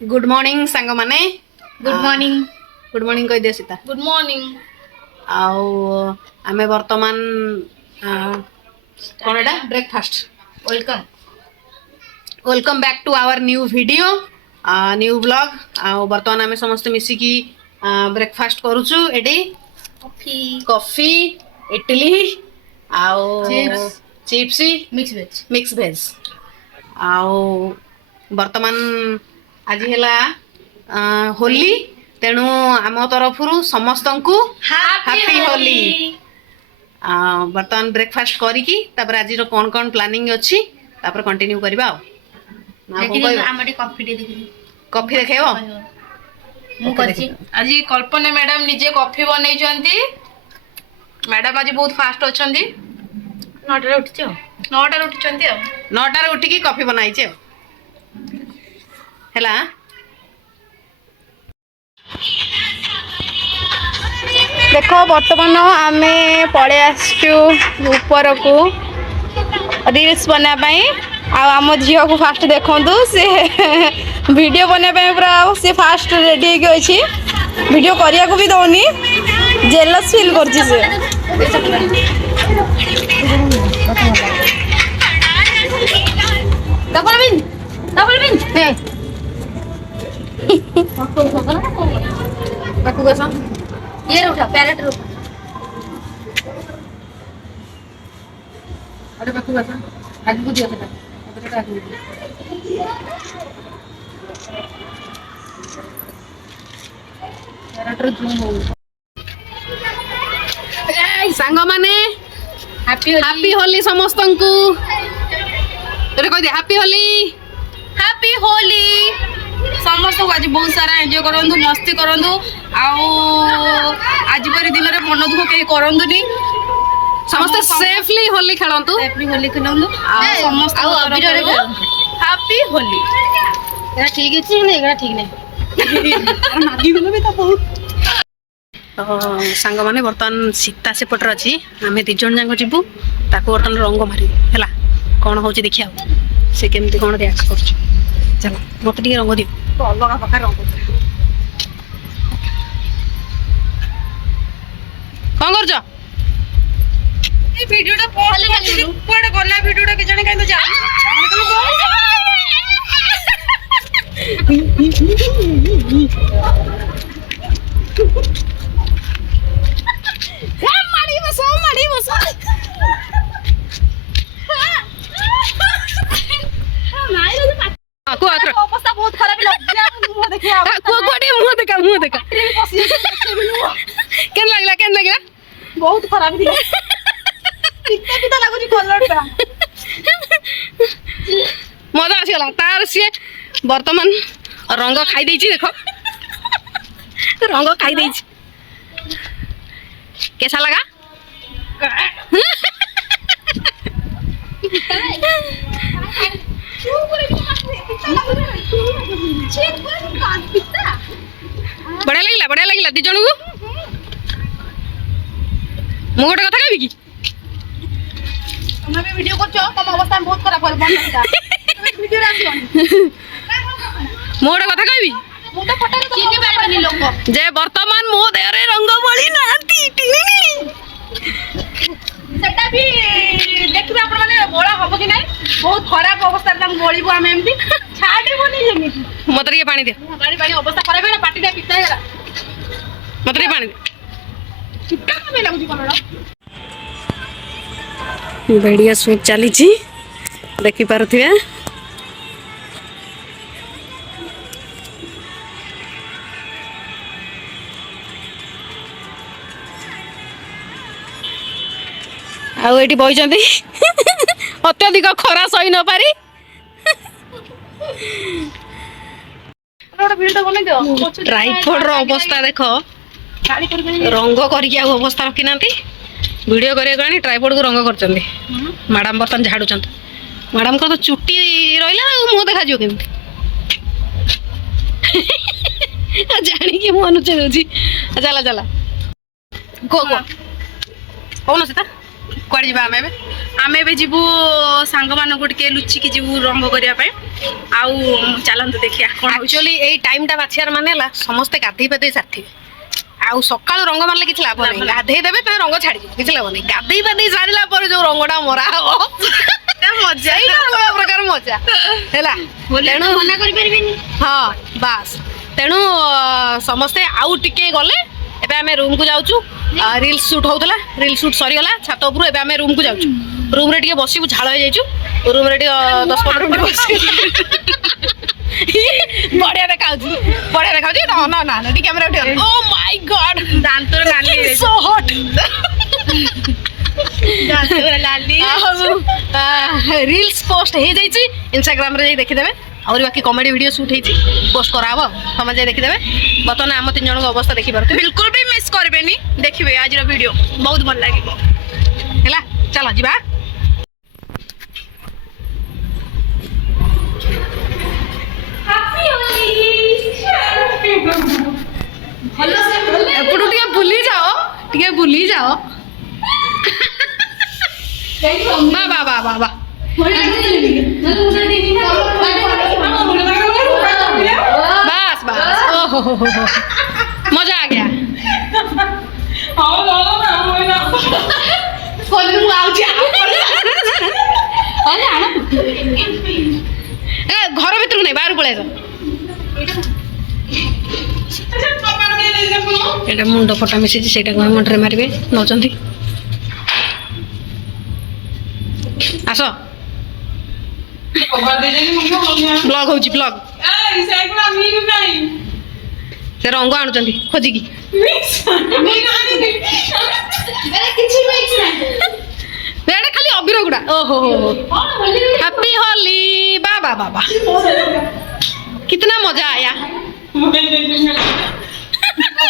Good morning सांग माने good morning कह दियो सीता गुड मॉर्निंग आउ आमे वर्तमान कोन एटा breakfast welcome welcome back to our new video new vlog आउ वर्तमान आमे समस्त मिसी की ब्रेकफास्ट करूछु एडी कॉफी इडली आउ चिप्स मिक्स वेज आउ वर्तमान आज है होली तेणु आम तरफ समस्त को हैप्पी होली वर्तमान ब्रेकफास्ट करिकी तापर आज कौन कौन प्लानिंग अच्छी तापर कंटिन्यू करबा कॉफी देखेबो आज कल्पना मैडम निजे कॉफी बनई मैडम आज बहुत फास्ट अच्छी 9 9 उठिकी कॉफी बनाई हैला देख बर्तमान आम पड़े आपर को रील्स बनाई आम झी को फास्ट देखु से वीडियो बनाई पूरा सी फास्ट रेडी होगी वीडियो करने को भी दौनी जेलस फील ये उठा पैरेट उठा अरे बाकू बसा आगे को दिया था उधर का आगे पैरेट जूम हो ए सांग माने हैप्पी होली समस्त को तोरे कह दे हैप्पी होली समस्त को आज बहुत सारा एंजॉय करंतु मस्ती करंतु आज परी दिन में मन दुख कहीं करंतुनी समस्त सेफली होली खेलंतु समस्त हैप्पी होली एरा ठीक अछि नै एरा ठीक नै नादी गलो बे त बहुत सांग माने बर्तमान सीता से पटर अछि हमें दी जन जांग जिबु ताको बर्तमान रंग मारी हैला कोन होची देखिया से केमती कोन रिएक्ट करछ चलो मत टी रंग दियो तो अलग प्रकार रंग कौन कर जा ए वीडियोटा पहले कोड गला वीडियोटा के जने काई तो जा मारी बस को आत्र अवस्था बहुत खराब लग देखिए को कोडी मुंह देखा केन लागला बहुत खराब दिला पिता लागु कलरटा मजा आसीगला तार से वर्तमान रंग खाई देछि देखो रंग खाई देछि कैसा लगा बढ़िया लगिला दी जणु मु गोटे कथा कहबी कि तुम भी वीडियो करछो तुम अवस्था बहुत खराब कर बन नता वीडियो राखियो मु गोटे कथा कहबी मु तो फोटो चिन्हि पारबनी लोक जे वर्तमान मो देहरे रंग बळी नाती टिनी सेटा भी देखिबे आपण माने बोला होबो कि नै बहुत खराब अवस्था तम बोलिबो हम एमती छाडी बनी जेमिति मत रे पानी दे पानी अवस्था खराब है ना पाटी दे पिता हेला मत रे पानी दे चिट्टा में लागु कलर बढ़िया शूट चली देखी पारे आठी बही अत्यधिक खरा सही न पारी ट्राइपॉड रो अवस्था देख रंग करके अवस्था रखी ना वीडियो करिया ट्राइपॉड को रंग कर मैडम बर्तन झाड़ू मैडम को तो चुट्टी रहा मुँह देखा केमती जाणी मुँह नुचे चला कौन सीता कौन जा ଆମେ ଏବେ ଯିବୁ ସାଙ୍ଗମାନଙ୍କୁ ଟିକେ ଲୁଚିକି ଯିବୁ ରଙ୍ଗ କରିବା ପାଇଁ। ଆଉ ଚାଲନ୍ତୁ ଦେଖିବା କ'ଣ ହଉଛି। ଆକ୍ଚୁଆଲି ଏଇ ଟାଇମଟା ବାଛିବାର ମାନେ ହେଲା ସମସ୍ତେ ଗାଧେଇ ପାଧେଇ ସାରିଥିବେ। ଆଉ ସକାଳୁ ରଙ୍ଗ ମାରିଲେ କିଛି ଲାଭ ନାହିଁ। ଗାଧେଇ ଦେବେ ତମେ ରଙ୍ଗ ଛାଡ଼ିଯିବ, କିଛି ଲାଭ ନାହିଁ। ଗାଧେଇ ପାଧେଇ ସାରିଲା ପରେ ଯୋଉ ରଙ୍ଗଟା ମରା ହବ ମଜା ସେଇଟା ଅଲଗା ପ୍ରକାର ମଜା ହେଲା। ତେଣୁ ମନା କରିପାରିବେନି। ହଁ ବାସ୍, ତେଣୁ ସମସ୍ତେ ଆଉ ଟିକେ ଗଲେ ଏବେ ଆମେ ରୁମକୁ ଯାଉଛୁ। ରିଲ୍ସ ସୁଟ୍ ହଉଥିଲା, ରିଲ୍ସ ସୁଟ୍ ସରିଗଲା ଛାତ ଉପରୁ। ଏବେ ଆମେ ରୁମକୁ ଯାଉଛୁ। ରୁମରେ ଟିକେ ବସିବୁ, ଝାଳ ହେଇଯାଇଛୁ। ରୁମରେ ଟିକେ 10-15 ମିନିଟ୍ ବସି ବଢିଆ ଦେଖାଉଛି, ବଢିଆ ଦେଖାଉଛି। ନା ନା ନା ଟିକେ କ୍ୟାମେରା ଉଠିଗଲା। ଓ ମାଇ ଗଡ୍, ଦାନ୍ତର ନାଲି ସୋ ହଟ୍। ରିଲ୍ସ ପୋଷ୍ଟ ହେଇଯାଇଛି, ଇନଷ୍ଟାଗ୍ରାମରେ ଯାଇ ଦେଖିଦେବେ। ଆହୁରି ବାକି କମେଡି ଭିଡ଼ିଓ ସୁଟ୍ ହେଇଛି, ପୋଷ୍ଟ କରାହବ, ସମସ୍ତେ ଯାଇ ଦେଖିଦେବେ। ବର୍ତ୍ତମାନ ଆମ 3 ଜଣଙ୍କ ଅବସ୍ଥା ଦେଖିପାରୁଥିବେ। ବିଲକୁଲ ବି ମିସ୍ କରିବେନି, ଦେଖିବେ ଆଜିର ଭିଡ଼ିଓ ବହୁତ ଭଲ ଲାଗିବ। ହେଲା ଚାଲ ଯିବା। ଏପଟୁ ଟିକେ ବୁଲି ଯାଅ, ଟିକେ ବୁଲି ଯାଅ। ବା ବା ବା ବା ବା, बस बस, ओहो हो मजा आ गया। घर भितर नहीं, बाहर पलैस। एटा मुंड फटा मिसी सेटा मुंडे मारे नौचंती। आस ब्लॉग होची ब्लॉग से रंग आणुचंती खोजिकी। एटा खाली अबीर गुडा। ओहो हैप्पी होली, बाबा बाबा कितना मजा आया।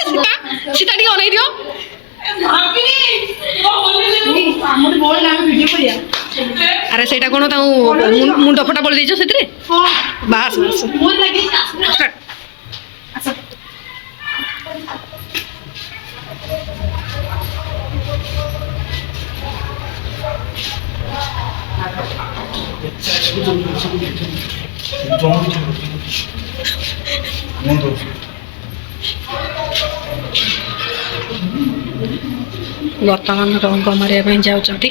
सीता सीता टी अनै दियो। अरे सेटा कोन ताऊ मुंड फटा बोल देजो सेतरे। बास बास वर्तमान रंग मारे जाऊँगी।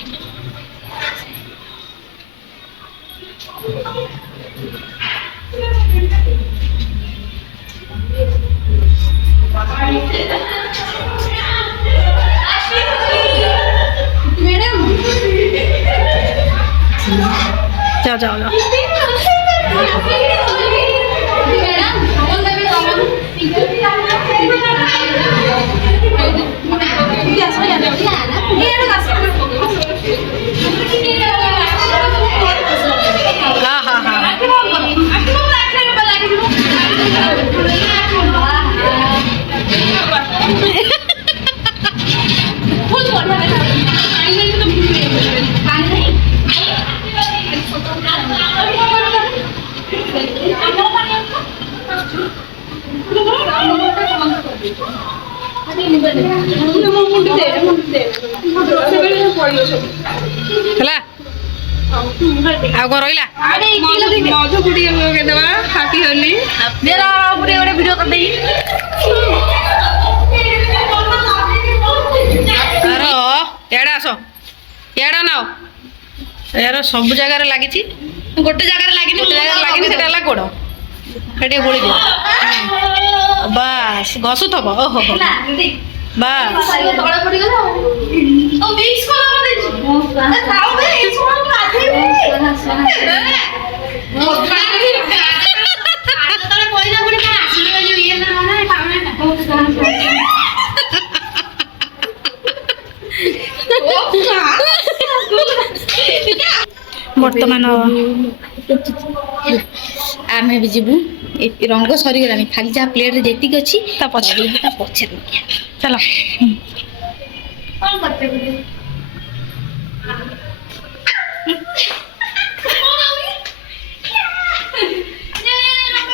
जाओ जाओ जाओ। हाँ हाँ हाँ ହେଲା ଆଉ କଣ ରହିଲା? ମଜୁ ଗୁଡିଏ ଲଗେଇଦବା ହାପି ହୋଲି। ଦେରା ଉପରେ ଗୋଟେ ଭିଡିଓ କରିଦେଇ ଆର ଏଡା ଆସ ଏଡା ନାও यार सब जगह लगी ଗୋଟେ ଜାଗାରେ ଲାଗିନି, गोटे जगह लगी से गोड़ से बोली दियो बस घसु थब। ओहो बस ତଳେ ପଡିଗଲା ଆଉ ମିକ୍ସ କଲା ମତେ ଖାଉ ବେ ଏସବୁ ତଳେ ପଇଲା ପୁଣି କଣ ଆସିଲେ ଯୋଉ ଇଏ ନା ନା ବର୍ତ୍ତମାନ ଆମେ ବି ଯିବୁ। ରଙ୍ଗ ସରିଗଲାଣି, ଖାଲି ଯାହା ପ୍ଲେଟରେ ଯେତିକି ଅଛି ତା ପଛରେ ଚାଲ। କଣ କରତେ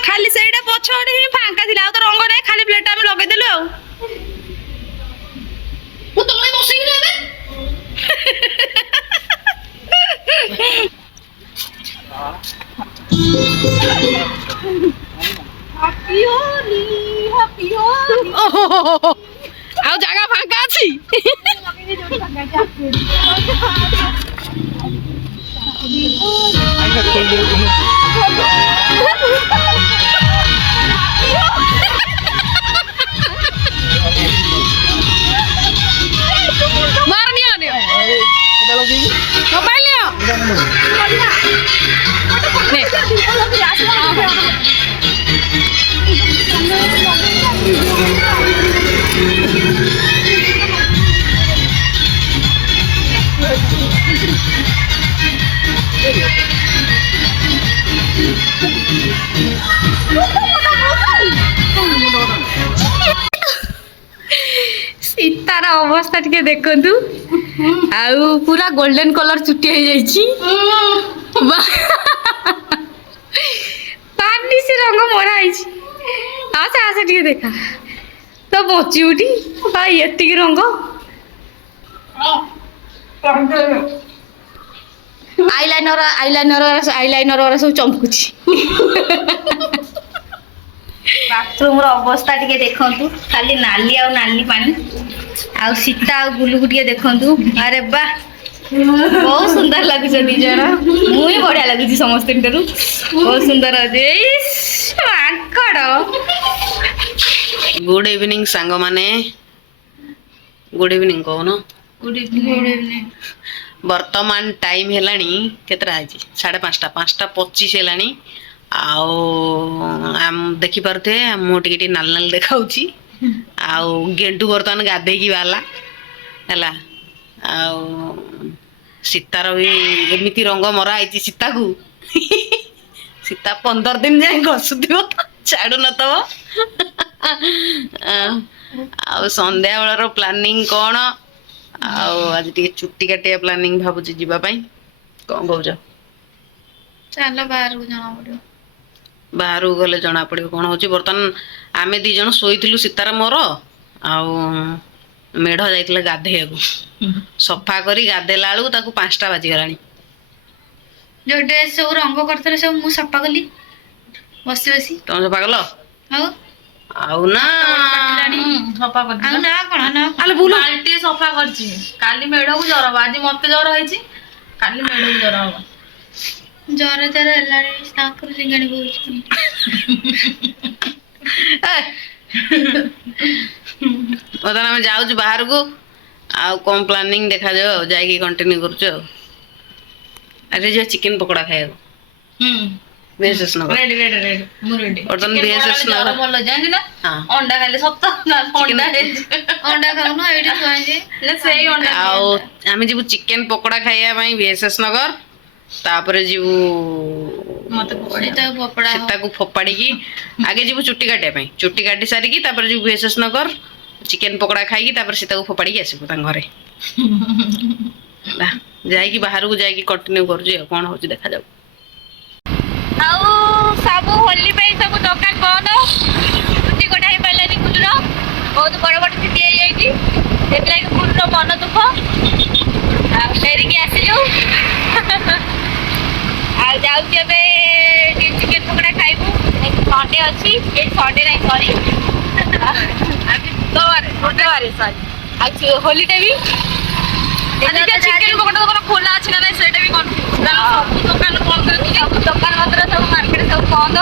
ଖାଲି ସେଇଟା ପଛ ଆଡେ ହିଁ ଫାଙ୍କା ଥିଲା, ଆଉ ତ ରଙ୍ଗ ନାହିଁ, ଖାଲି ପ୍ଲେଟ ଆମେ ଲଗେଇଦେଲୁ ଆଉ। ମୁଁ ତଳେ ବସେଇକି ନେବେ ଆଉ ଜାଗା ଫାଙ୍କା ଅଛି? ମାର ନିଅ ନିଅ ମୋବାଇଲ ସୀତାର ଅବସ୍ଥା ଟିକେ ଦେଖନ୍ତୁ ଆଉ ପୁରା ଗୋଲ୍ଡେନ କଲର ଚୁଟି ହେଇଯାଇଛି ପାନିସି ରଙ୍ଗ ମରା ହେଇଛି ଆସେ ଆସେ ଟିକେ ଦେଖା ତ ବଞ୍ଚି ଉଠି ଏତିକି ରଙ୍ଗ ଆଇଲାଇନର ସବୁ ଚମକୁଛି ବାଥରୁମର ଅବସ୍ଥା ଟିକେ ଦେଖନ୍ତୁ ଖାଲି ନାଲି ଆଉ ନାଲି ପାଣି ଆଉ ସୀତା ଆଉ ଗୁଲୁକୁ ଟିକେ ଦେଖନ୍ତୁ ଆରେ ବା ବହୁତ ସୁନ୍ଦର ଲାଗୁଛନ୍ତି ଜଣ ମୁଁ ହିଁ ବଢିଆ ଲାଗୁଛି ସମସ୍ତଙ୍କଠାରୁ ବହୁତ ସୁନ୍ଦର ଅଛି ମାଙ୍କଡ ଗୁଡ୍ ଇଭିନିଂ ସାଙ୍ଗମାନେ ଗୁଡ୍ ଇଭିନିଂ କହୁନ ଗୁଡ୍ ଇଭିନିଂ ବର୍ତ୍ତମାନ ଟାଇମ୍ ହେଲାଣି କେତେଟା ହେଇଛି 5:30 5:25 ହେଲାଣି ଆଉ ଦେଖିପାରୁଥିବେ ମୁଁ ଟିକେ ଟିକେ ନାଲି ନାଲି ଦେଖାଉଛି ଆଉ ଗେଣ୍ଡୁ ବର୍ତ୍ତମାନ ଗାଧେଇକି ବାହାରିଲା ହେଲା ଆଉ ସୀତାର ବି ଏମିତି ରଙ୍ଗ ମରା ହେଇଛି ସୀତାକୁ ସୀତା 15 ଦିନ ଯାଏ ଘଷୁଥିବ ଛାଡୁ ନଥିବ ଆଉ ସନ୍ଧ୍ୟା ବେଳର ପ୍ଲାନିଂ କଣ ଆଉ ଆଜି ଟିକେ ଚୁଟି କାଟିବା ପ୍ଲାନିଂ ଭାବୁଛି ଯିବା ପାଇଁ କଣ କହୁଛ ଚାଲ ବାହାରକୁ ଜଣା ପଡିବ ବାହାରକୁ ଗଲେ ଜଣା ପଡିବ କଣ ହଉଛି ବର୍ତ୍ତମାନ ଆମେ 2 ଜଣ ଶୋଇଥିଲୁ ସୀତାର ମୋର ଆଉ ମେଢ ଯାଇଥିଲେ ଗାଧେଇବାକୁ ସଫା କରି ଗାଧେଇଲା ବେଳକୁ ତାକୁ 5ଟା ବାଜିଗଲାଣି ଯୋଉ ଡ୍ରେସ୍ ସବୁ ରଙ୍ଗ କରିଥିଲେ ସବୁ ମୁଁ ସଫା କଲି ବସି ବସି ତମେ ସଫା କଲ ଆଉ ଆଉ ନା ସଫା କରିଛି ଆଉ ନା କଣ ନା ଆଲେ ବୁଲୁ ବାଲ୍ଟି ସଫା କରିଛି କାଲି ମେଢକୁ ଜର ହବ ଆଜି ମତେ ଜର ହେଇଛି କାଲି ମେଢକୁ ଜର ହବ ଜର ହେଲାଣି ତାଙ୍କର ସିଙ୍ଗାଣି ବହୁଛି ବର୍ତ୍ତମାନ ଆମେ ଯାଉଛୁ ବାହାରକୁ ଆଉ କଣ ପ୍ଲାନିଂ ଦେଖାଯାଉ ଆଉ ଯାଇକି କଣ୍ଟିନ୍ୟୁ କରୁଛୁ ଆଉ ଆରେ ଯିବା ଚିକେନ ପକୋଡା ଖାଇବାକୁ VSS ନଗର ରେଡି ରେଡି ରେଡି ମୁଁ ରେଡି ବର୍ତ୍ତମାନ VSS ଜର ନଗର ଭଲ ଜାଣିଛୁ ନା ହଁ ଅଣ୍ଡା ଖାଇଲେ ସତ ନା ଅଣ୍ଡା ହେଇଛି ଅଣ୍ଡା ଖାଉନୁ ଏଇଠି ଥୁଆ ହେଇଛି ନା ସେଇ ଅଣ୍ଡା ଆଉ ଆମେ ଯିବୁ ଚିକେନ ପକୋଡା ଖାଇବା ପାଇଁ VSS ନଗର ତାପରେ ଯିବୁ ମତେ ପକୋଡା ତାକୁ ପପଡା ସୀତାକୁ ଫୋପାଡ଼ିକି ଆଗେ ଯିବୁ ଚୁଟି କାଟିବା ପାଇଁ ଚୁଟି କାଟି ସାରିକି ତାପରେ ଯିବୁ VSS ନଗର ଚିକେନ ପକୋଡା ଖାଇକି ତାପରେ ସୀତାକୁ ଫୋପାଡ଼ିକି ଆସିବୁ ତାଙ୍କ ଘରେ ଯାଇକି ବାହାରକୁ ଯାଇକି କଣ୍ଟିନ୍ୟୁ କରୁଛି ଆଉ କଣ ହଉଛି ଦେଖାଯାଉ ଆଉ ସବୁ ହୋଲି ପାଇଁ ସବୁ ଦୋକାନ ବନ୍ଦ ଚୁଟି କଟା ହେଇପାରିଲାନି କୁଲୁର ବହୁତ ବଡ ବଡ ଚୁଟି ହେଇଯାଇଛି ସେଥିଲାଗି କୁଲୁର ମନ ଦୁଃଖ ଆଉ ଫେରିକି ଆସିଲୁ ଆଉ ଯାଉଛି ଏବେ ଚିକେନ ପକୋଡା ଖାଇବୁ ସଣ୍ଡେ ଅଛି ସଣ୍ଡେ ନାହିଁ ସରି ବୁଧବାର ସରି ଆଉ ହୋଲିଟା ବି ଚିକେନ ପକୋଡା ଦୋକାନ ଖୋଲା ଅଛି ନା ନାଇଁ ସେଇଟା ବି କନଫ୍ୟୁଜ ସବୁ ଦୋକାନ ବନ୍ଦ ଅଛି ସବୁ ଦୋକାନ ପତ୍ର ସବୁ ମାର୍କେଟ ସବୁ ବନ୍ଦ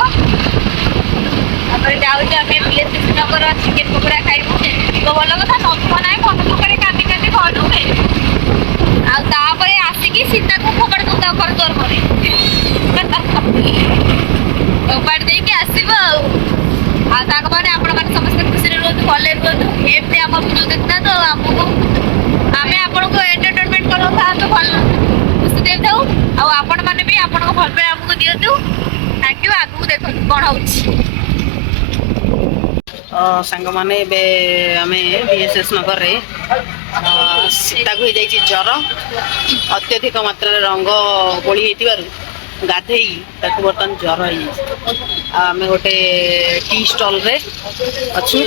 ତାପରେ ଯାଉଛି ଆମେ VSS ନଗର ଚିକେନ ପକୋଡା ଖାଇବୁ ତ ଭଲ କଥା ନଥିବ ନାହିଁ ମନ ଦୁଃଖରେ କାନ୍ଦି କାନ୍ଦି ଘରକୁ ଫେରିବୁ ଆଉ ତାପରେ ଆସିକି ସୀତାକୁ ଫୋପାଡ଼ି ଦଉ ତା ଘର ଦ୍ୱାର ପରେ ଫୋପାଡ଼ି ଦେଇକି ଆସିବୁ ଆଉ ତାଙ୍କ ମାନେ ଆପଣମାନେ ସମସ୍ତେ ଖୁସିରେ ରୁହନ୍ତୁ ଭଲରେ ରୁହନ୍ତୁ ଏମିତି ଆମ ଭିଡ଼ିଓ ଦେଖିଥାନ୍ତୁ ଆମକୁ ଆମେ ଆପଣଙ୍କୁ ଏଣ୍ଟରଟେନମେଣ୍ଟ କରାଉଥାନ୍ତୁ ଭଲ ଖୁସି ଦେଇଥାଉ ଆଉ ଆପଣମାନେ ବି ଆପଣଙ୍କ ଭଲ ପାଇବା ଆମକୁ ଦିଅନ୍ତୁ ଥ୍ୟାଙ୍କ ୟୁ ଆଗକୁ ଦେଖନ୍ତୁ କ'ଣ ହେଉଛି ସାଙ୍ଗମାନେ ଏବେ ଆମେ VSS ନଗରରେ ସୀତାକୁ ହେଇଯାଇଛି ଜ୍ୱର ଅତ୍ୟଧିକ ମାତ୍ରାରେ ରଙ୍ଗ ବୋଳି ହେଇଥିବାରୁ ଗାଧେଇକି ତାକୁ ବର୍ତ୍ତମାନ ଜ୍ୱର ହେଇଯାଇଛି ଆଉ ଆମେ ଗୋଟେ ଟି ଷ୍ଟଲରେ ଅଛୁ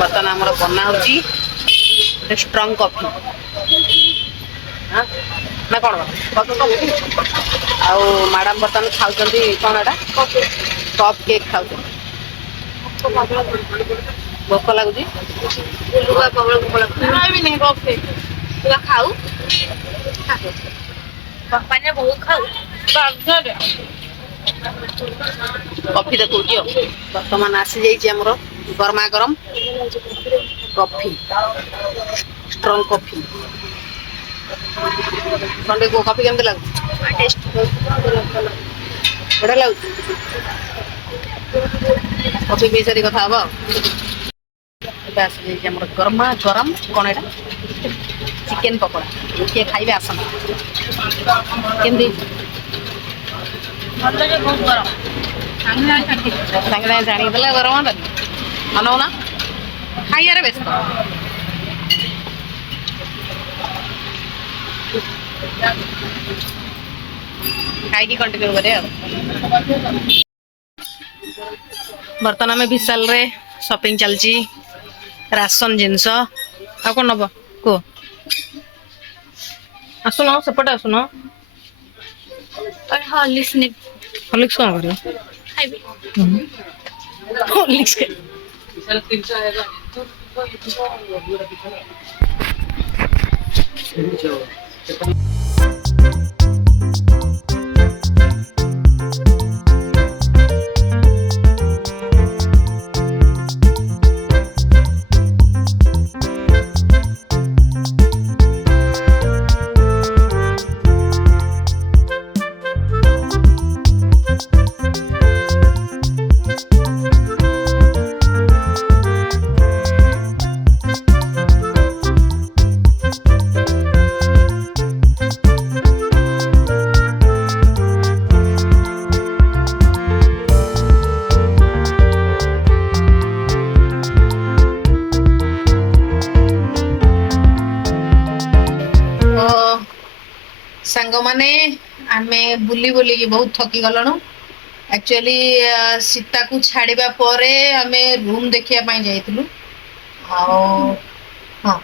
ବର୍ତ୍ତମାନ ଆମର ବନା ହେଉଛି ଗୋଟେ ଷ୍ଟ୍ରଙ୍ଗ କଫି ନା କ'ଣ ଆଉ ମ୍ୟାଡ଼ାମ ବର୍ତ୍ତମାନ ଖାଉଛନ୍ତି କ'ଣ ଏଇଟା କପ୍ କେକ୍ ଖାଉଛନ୍ତି। ଭୋକ ଲାଗୁଛି ଖାଉ କମ୍ପାନୀରେ ବହୁତ ଖାଉ କଫି ଦେଖଉଛି ଆଉ ବର୍ତ୍ତମାନ ଆସିଯାଇଛି ଆମର ଗରମା ଗରମ coffee strong coffee. Sunday coffee କେମିତି ଲାଗୁଛି? ବଢ଼ିଆ ଲାଗୁଛି। କଫି ପିଇ ସାରି କଥା ହବ ଆଉ। ଏବେ ଆସିଯାଇଛି ଆମର ଗରମା ଗରମ କ'ଣ ଏଇଟା ଚିକେନ ପକୋଡ଼ା। କିଏ ଖାଇବେ ଆସନ୍ତୁ। କେମିତି ବହୁତ ଗରମ ସାଙ୍ଗେ ସାଙ୍ଗେ ଜାଣିକି ଦେଲା ଗରମ ଅନଉନା ଖାଇବାରେ ବ୍ୟସ୍ତ। ଖାଇକି କଣ୍ଟିନ୍ୟୁ କରିବା ଆଉ। ବର୍ତ୍ତମାନ ଆମେ ବିଶାଲରେ ସପିଂ ଚାଲିଛି ରାସନ ଜିନିଷ। ଆଉ କ'ଣ ନବ କୁହ? ଆସୁନ ସେପଟେ ଆସୁନ। ହଲିକ୍ସ ହଲିକ୍ସ କ'ଣ କରିବ? ଖାଇବି ହଲିକ୍ସ ସାଙ୍ଗମାନେ ଆମେ ବୁଲି ବୁଲିକି ବହୁତ ଥକି ଗଲୁଣୁ। ଆକ୍ଚୁଆଲି ସୀତାକୁ ଛାଡ଼ିବା ପରେ ଆମେ ରୁମ୍ ଦେଖିବା ପାଇଁ ଯାଇଥିଲୁ। ଆଉ ହଁ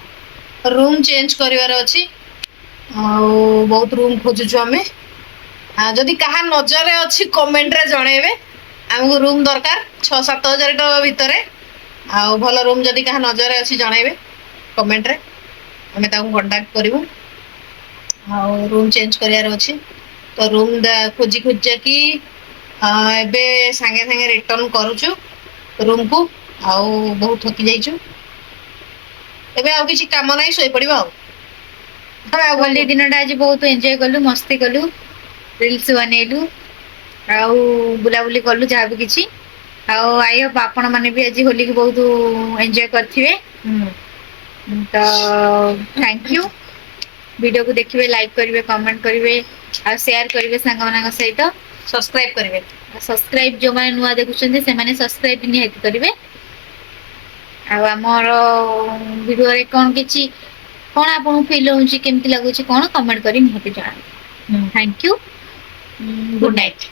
ରୁମ୍ ଚେଞ୍ଜ କରିବାର ଅଛି। ଆଉ ବହୁତ ରୁମ୍ ଖୋଜୁଛୁ ଆମେ। ଯଦି କାହା ନଜରରେ ଅଛି କମେଣ୍ଟରେ ଜଣେଇବେ। ଆମକୁ ରୁମ୍ ଦରକାର 6-7 ହଜାର ଟଙ୍କା ଭିତରେ। ଆଉ ଭଲ ରୁମ୍ ଯଦି କାହା ନଜରରେ ଅଛି ଜଣେଇବେ କମେଣ୍ଟରେ, ଆମେ ତାଙ୍କୁ କଣ୍ଟାକ୍ଟ କରିବୁ। ଆଉ ରୁମ୍ ଚେଞ୍ଜ କରିବାର ଅଛି ତ ରୁମ୍ ଖୋଜି ଖୋଜିକି ଏବେ ସାଙ୍ଗେ ସାଙ୍ଗେ ରିଟର୍ନ କରୁଛୁ ରୁମ୍କୁ। ଆଉ ବହୁତ ଥକି ଯାଇଛୁ। ଏବେ ଆଉ କିଛି କାମ ନାହିଁ, ଶୋଇପଡ଼ିବା ଆଉ। ହୋଲି ଦିନଟା ଆଜି ବହୁତ ଏନ୍ଜୟ କଲୁ, ମସ୍ତି କଲୁ, ରିଲ୍ସ ବନେଇଲୁ, ଆଉ ବୁଲାବୁଲି କଲୁ ଯାହା ବି କିଛି। ଆଉ ଆଇ ହୋପ୍ ଆପଣମାନେ ବି ଆଜି ହୋଲିକି ବହୁତ ଏନ୍ଜୟ କରିଥିବେ। ତ ଥ୍ୟାଙ୍କ ୟୁ। ଭିଡ଼ିଓକୁ ଦେଖିବେ, ଲାଇକ୍ କରିବେ, କମେଣ୍ଟ କରିବେ, ଆଉ ସେୟାର କରିବେ ସାଙ୍ଗମାନଙ୍କ ସହିତ। ସବସ୍କ୍ରାଇବ୍ କରିବେ। ସବସ୍କ୍ରାଇବ୍ ଯେଉଁମାନେ ନୂଆ ଦେଖୁଛନ୍ତି ସେମାନେ ସବସ୍କ୍ରାଇବ୍ ନିହାତି କରିବେ। ଆଉ ଆମର ଭିଡ଼ିଓରେ କ'ଣ କିଛି କ'ଣ ଆପଣଙ୍କୁ ଫିଲ୍ ହେଉଛି, କେମିତି ଲାଗୁଛି କ'ଣ କମେଣ୍ଟ କରି ନିହାତି ଜଣାନ୍ତୁ। Thank you. Good night.